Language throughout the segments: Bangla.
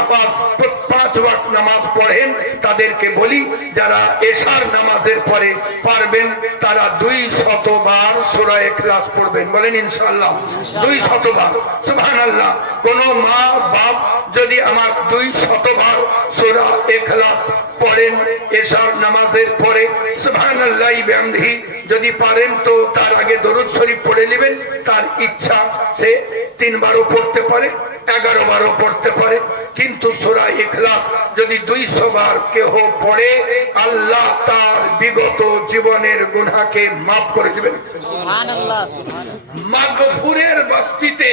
নামাজ পাঁচ ওয়াক্ত নামাজ পড়েন। তাদেরকে বলি, যারা এশার নামাজের পরে পারবেন, তারা দুই শতবার সোরায় ক্লাস পড়বেন। বলেন ইনশাল্লাহ দুই শতবার। সুহান আল্লাহ কোন মা বাপ যদি আমার দুই শতবার সোরা এখলাস পড়েন এশার নামাজের পরে সুহান আল্লাহ যদি পারেন তো তার আগে দরুদ শরীফ পড়ে নেবেন। তার ইচ্ছা, সে তিনবারও পড়তে পারে এগারো পারে কিন্তু সোরা ইখলাস যদি দুইশো বার কেহ পড়ে আল্লাহ তার বিগত জীবনের গুনাকে মাফ করে দেবেন। মাগফুরের বস্তিতে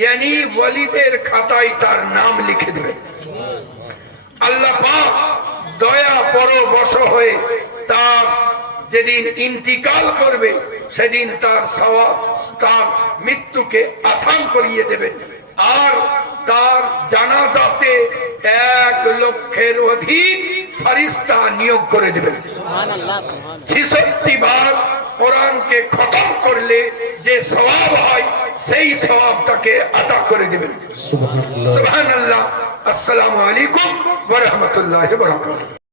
ইয়ানি ওয়ালিদের খাতায় তার নাম লিখে দেবেন। আল্লাহ পাক দয়া পরবশ হয়ে তার যেদিন ইন্তিকাল করবে সেদিন তার সওয়াব তার মৃত্যুকে আসান করিয়ে দেবে। আর জানাজাতে এক লক্ষের অধিক ফারিস্তা নিয়োগ করে দেবেন। সুবহানাল্লাহ সুবহানাল্লাহ। ছিষট্টি বার কোরআনকে খতম করলে যে স্বভাব হয় সেই স্বভাবটাকে আদা করে দেবেন। সুহান আল্লাহ আসসালামু আলাইকুম বরহমতুল্লাহ রাহমাতুল্লাহি ওয়া বারাকাতুহু।